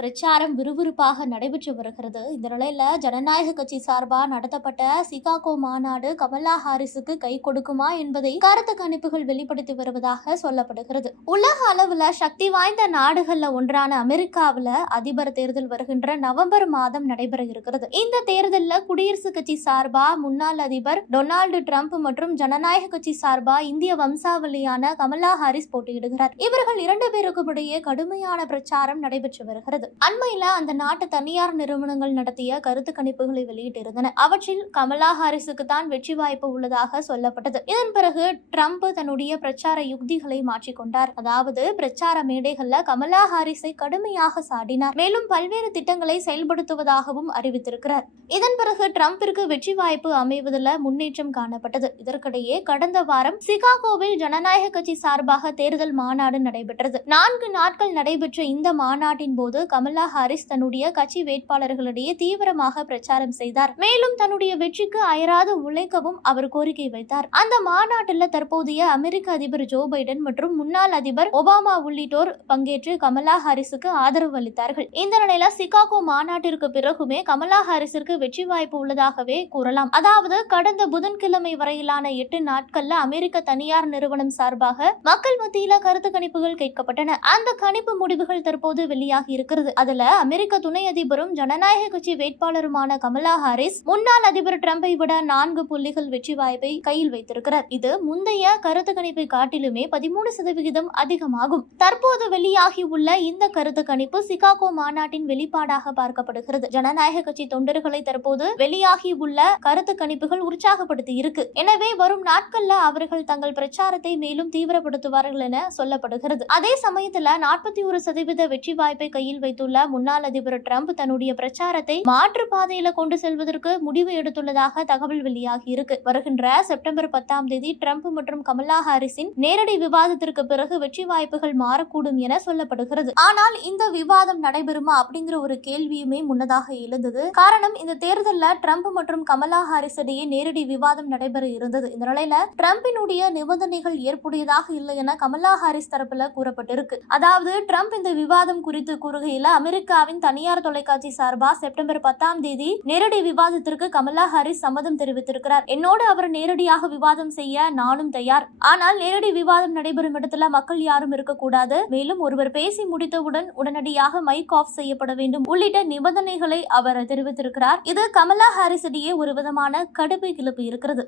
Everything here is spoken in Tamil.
பிரச்சாரம் விறுவிறுப்பாக நடைபெற்று வருகிறது. இந்த நிலையில ஜனநாயக கட்சி சார்பாக நடத்தப்பட்ட சிகாகோ மாநாடு கமலா ஹாரிஸுக்கு கை கொடுக்குமா என்பதை கருத்து கணிப்புகள் வெளிப்படுத்தி வருவதாக சொல்லப்படுகிறது. உலக அளவுல சக்தி வாய்ந்த நாடுகள்ல ஒன்றான அமெரிக்காவில் அதிபர் தேர்தல் வருகின்ற நவம்பர் மாதம் நடைபெற இருக்கிறது. இந்த தேர்தலில் குடியரசுக் கட்சி சார்பா முன்னாள் அதிபர் டொனால்டு ட்ரம்ப் மற்றும் ஜனநாயக கட்சி சார்பா இந்திய வம்சாவளியான கமலா ஹாரிஸ் போட்டியிடுகிறார். இவர்கள் இரண்டு பேருக்கும் இடையே கடுமையான பிரச்சாரம் நடைபெற்று வருகிறது. அண்மையில் அந்த நாட்டு தனியார் நிறுவனங்கள் நடத்திய கருத்து கணிப்புகளை வெளியிட்டிருந்தன. அவற்றில் கமலா ஹாரிஸுக்கு தான் வெற்றி வாய்ப்பு உள்ளதாக சொல்லப்பட்டது. இதன் பிறகு ட்ரம்ப் தன்னுடைய பிரச்சார யுக்திகளை மாற்றிக்கொண்டார் அதாவது பிரச்சார மேடைகள்ல கமலா ஹாரிஸை கடுமையாக சாடினார். மேலும் பல்வேறு திட்டங்களை செயல்படுத்துவதாகவும் அறிவித்திருக்கிறார். இதன் பிறகு ட்ரம்பிற்கு வெற்றி வாய்ப்பு அமைவதில் முன்னேற்றம் காணப்பட்டது. இதற்கிடையே கடந்த வாரம் சிகாகோவில் ஜனநாயக கட்சி சார்பாக தேர்தல் மாநாடு நடைபெற்றது. நான்கு நாட்கள் நடைபெற்ற இந்த மாநாட்டின் போது கமலா ஹாரிஸ் தன்னுடைய கட்சி வேட்பாளர்களிடையே தீவிரமாக பிரச்சாரம் செய்தார். மேலும் தன்னுடைய வெற்றிக்கு அயராது உழைக்கவும் அவர் கோரிக்கை வைத்தார். அந்த மாநாட்டில் தற்போதைய அமெரிக்க அதிபர் ஜோ பைடன் மற்றும் முன்னாள் அதிபர் ஒபாமா உள்ளிட்டோர் பங்கேற்று கமலா ஹாரிஸுக்கு ஆதரவு அளித்தார்கள். இந்த நிலையில சிகாகோ மாநாட்டிற்கு பிறகுமே கமலா ஹாரிஸிற்கு வெற்றி வாய்ப்பு உள்ளதாகவே கூறலாம். அதாவது கடந்த புதன்கிழமை வரையிலான எட்டு நாட்கள்ல அமெரிக்க தனியார் நிறுவனம் சார்பாக மக்கள் மத்தியில கருத்து கணிப்புகள் கேட்கப்பட்டன. அந்த கணிப்பு முடிவுகள் தற்போது வெளியாகி இருக்கிறது. அதுல அமெரிக்க துணை அதிபரும் ஜனநாயக கட்சி வேட்பாளருமான கமலா ஹாரிஸ் முன்னாள் அதிபர் ட்ரம்பை விட நான்கு புள்ளிகள் வெற்றி வாய்ப்பை கையில் வைத்திருக்கிறார். இது முந்தைய கருத்து கணிப்பை காட்டிலுமே பதிமூணு சதவிகிதம் அதிகமாகும். தற்போது வெளியாகி உள்ள இந்த கருத்து கணிப்பு சிகாகோ மாநாட்டின் வெளிப்பாடாக பார்க்கப்படுகிறது. ஜனநாயக கட்சி தொண்டர்களை தற்போது வெளியாகி உள்ள கருத்து கணிப்புகள் உற்சாகப்படுத்தி இருக்கு. எனவே வரும் நாட்கள்ல அவர்கள் தங்கள் பிரச்சாரத்தை மேலும் தீவிரப்படுத்துவார்கள் என சொல்லப்படுகிறது. அதே சமயத்துல நாற்பத்தி ஒரு சதவீத வெற்றி வாய்ப்பை கையில் வைத்து தெரிவித்துள்ள முன்னாள் அதிபர் ட்ரம்ப் தன்னுடைய பிரச்சாரத்தை மாற்று பாதையில கொண்டு செல்வதற்கு முடிவு எடுத்துள்ளதாக தகவல் வெளியாகி இருக்கு. வருகின்ற செப்டம்பர் பத்தாம் தேதி டிரம்ப் மற்றும் கமலா ஹாரிஸின் நேரடி விவாதத்திற்கு பிறகு வெற்றி வாய்ப்புகள் மாறக்கூடும் என சொல்லப்படுகிறது. ஆனால் இந்த விவாதம் நடைபெறுமா அப்படிங்கிற ஒரு கேள்வியுமே முன்னதாக எழுந்தது. காரணம் இந்த தேர்தலில் ட்ரம்ப் மற்றும் கமலா ஹாரிஸ் இடையே நேரடி விவாதம் நடைபெற இருந்தது. இந்த நிலையில டிரம்பினுடைய நிபந்தனைகள் ஏற்புடையதாக இல்லை என கமலா ஹாரிஸ் தரப்புல கூறப்பட்டிருக்கு. அதாவது ட்ரம்ப் இந்த விவாதம் குறித்து கூறுகையில அமெரிக்காவின் தனியார் தொலைக்காட்சி சார்பாக செப்டம்பர் பத்தாம் தேதி நேரடி விவாதத்திற்கு கமலா ஹாரிஸ் சம்மதம் தெரிவித்திருக்கிறார். என்னோடு அவர் நேரடியாக விவாதம் செய்ய நானும் தயார். ஆனால் நேரடி விவாதம் நடைபெறும் இடத்துல மக்கள் யாரும் இருக்கக்கூடாது. மேலும் ஒருவர் பேசி முடித்தவுடன் உடனடியாக மைக் ஆஃப் செய்யப்பட வேண்டும் உள்ளிட்ட நிபந்தனைகளை அவர் தெரிவித்திருக்கிறார். இது கமலா ஹாரிஸ் இடையே ஒரு விதமான கடுப்பை கிளப்பி இருக்கிறது